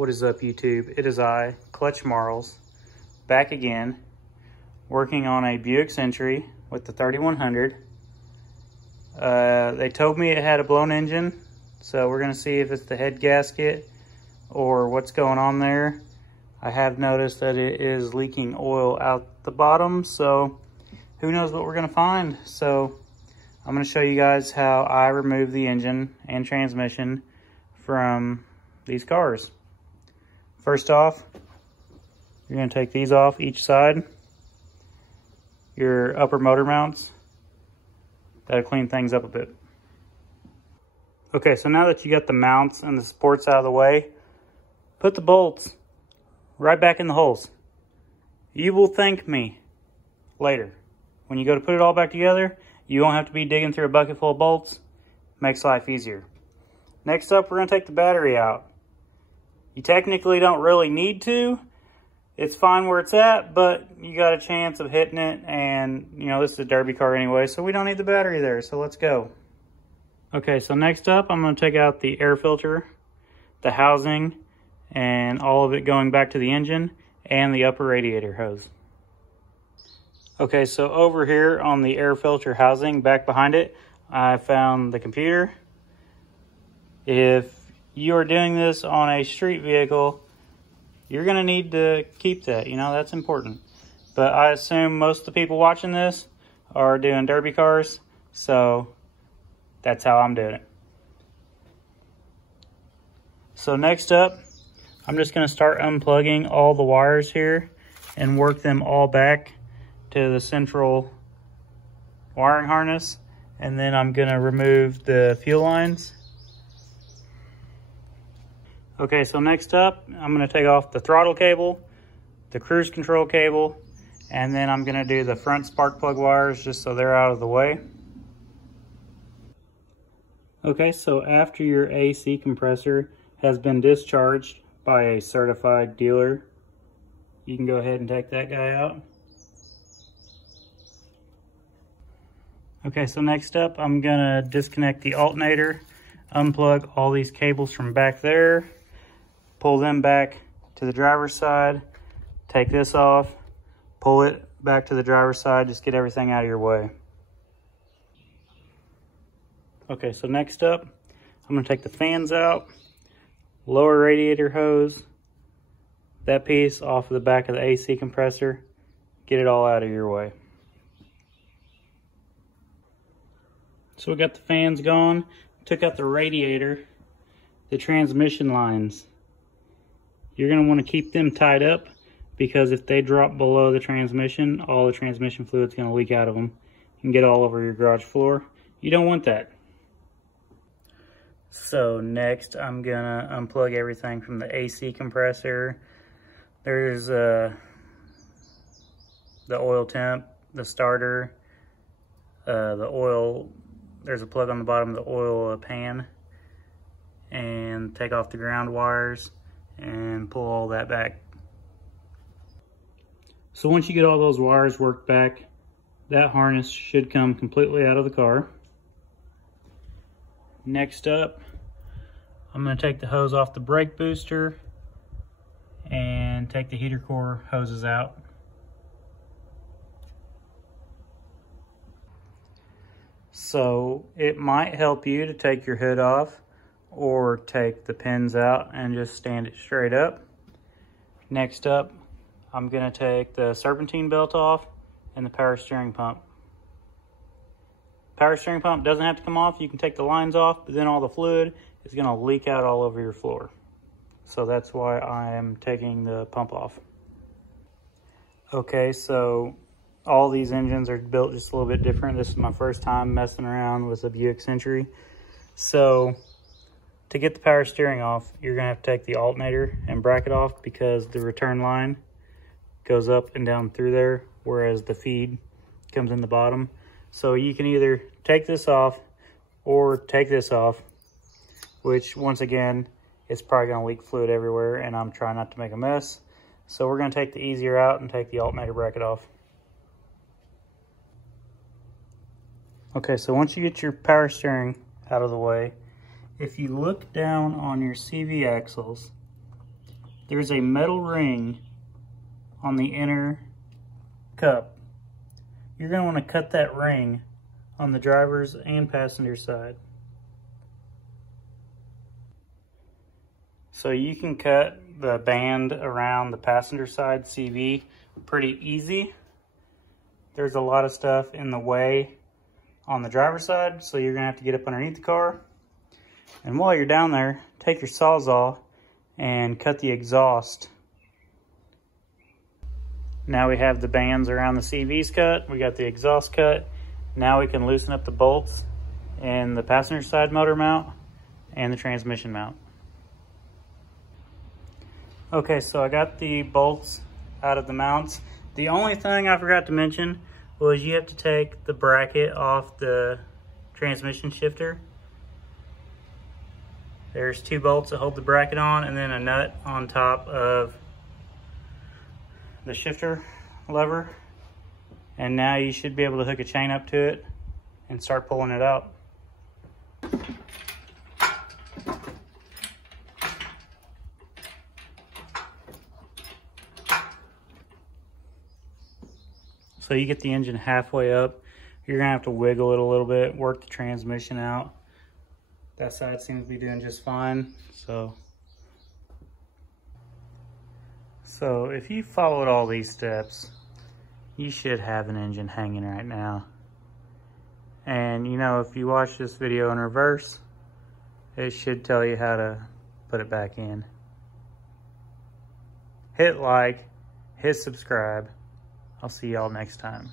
What is up, YouTube? It is I, Clutch Marles, back again, working on a Buick Century with the 3100. They told me it had a blown engine, so we're going to see if it's the head gasket or what's going on there. I have noticed that it is leaking oil out the bottom, so who knows what we're going to find. So I'm going to show you guys how I remove the engine and transmission from these cars. First off, you're going to take these off each side, your upper motor mounts. That'll clean things up a bit. Okay, so now that you got the mounts and the supports out of the way, put the bolts right back in the holes. You will thank me later. When you go to put it all back together, you won't have to be digging through a bucket full of bolts. Makes life easier. Next up, we're going to take the battery out. You technically don't really need to. It's fine where it's at, but you got a chance of hitting it, and you know, this is a derby car anyway, so we don't need the battery there, so let's go. Okay, so next up, I'm going to take out the air filter, the housing, and all of it going back to the engine, and the upper radiator hose. Okay, so over here on the air filter housing, back behind it, I found the computer. If you are doing this on a street vehicle, you're going to need to keep that. You know, that's important. But I assume most of the people watching this are doing derby cars, so that's how I'm doing it. So next up, I'm just going to start unplugging all the wires here and work them all back to the central wiring harness. And then I'm going to remove the fuel lines. Okay, so next up, I'm going to take off the throttle cable, the cruise control cable, and then I'm going to do the front spark plug wires just so they're out of the way. Okay, so after your AC compressor has been discharged by a certified dealer, you can go ahead and take that guy out. Okay, so next up, I'm going to disconnect the alternator, unplug all these cables from back there, pull them back to the driver's side, take this off, pull it back to the driver's side, just get everything out of your way. Okay, so next up, I'm going to take the fans out, lower radiator hose, that piece off of the back of the AC compressor, get it all out of your way. So we got the fans gone, took out the radiator, the transmission lines. You're going to want to keep them tied up because if they drop below the transmission, all the transmission fluid's going to leak out of them and get all over your garage floor. You don't want that. So next I'm going to unplug everything from the AC compressor. There's the oil temp, the starter, the oil. There's a plug on the bottom of the oil pan, and take off the ground wires and pull all that back. So once you get all those wires worked back, that harness should come completely out of the car. Next up, I'm going to take the hose off the brake booster and take the heater core hoses out. So it might help you to take your hood off or take the pins out and just stand it straight up. Next up, I'm going to take the serpentine belt off and the power steering pump. Power steering pump doesn't have to come off. You can take the lines off, but then all the fluid is going to leak out all over your floor. So that's why I am taking the pump off. Okay, so all these engines are built just a little bit different. This is my first time messing around with a Buick Century. So to get the power steering off, you're going to have to take the alternator and bracket off because the return line goes up and down through there, whereas the feed comes in the bottom. So you can either take this off or take this off, which once again, it's probably going to leak fluid everywhere, and I'm trying not to make a mess. So we're going to take the easier out and take the alternator bracket off. Okay, so once you get your power steering out of the way, if you look down on your CV axles, there's a metal ring on the inner cup. You're going to want to cut that ring on the driver's and passenger side. So you can cut the band around the passenger side CV pretty easy. There's a lot of stuff in the way on the driver's side, so you're going to have to get up underneath the car. And while you're down there, take your Sawzall and cut the exhaust. Now we have the bands around the CVs cut, we got the exhaust cut. Now we can loosen up the bolts in the passenger side motor mount and the transmission mount. Okay, so I got the bolts out of the mounts. The only thing I forgot to mention was you have to take the bracket off the transmission shifter. There's 2 bolts that hold the bracket on and then a nut on top of the shifter lever. And now you should be able to hook a chain up to it and start pulling it out. So you get the engine halfway up, you're gonna have to wiggle it a little bit, work the transmission out. That side seems to be doing just fine. So if you followed all these steps, you should have an engine hanging right now. And you know, if you watch this video in reverse, it should tell you how to put it back in. Hit like, hit subscribe. I'll see y'all next time.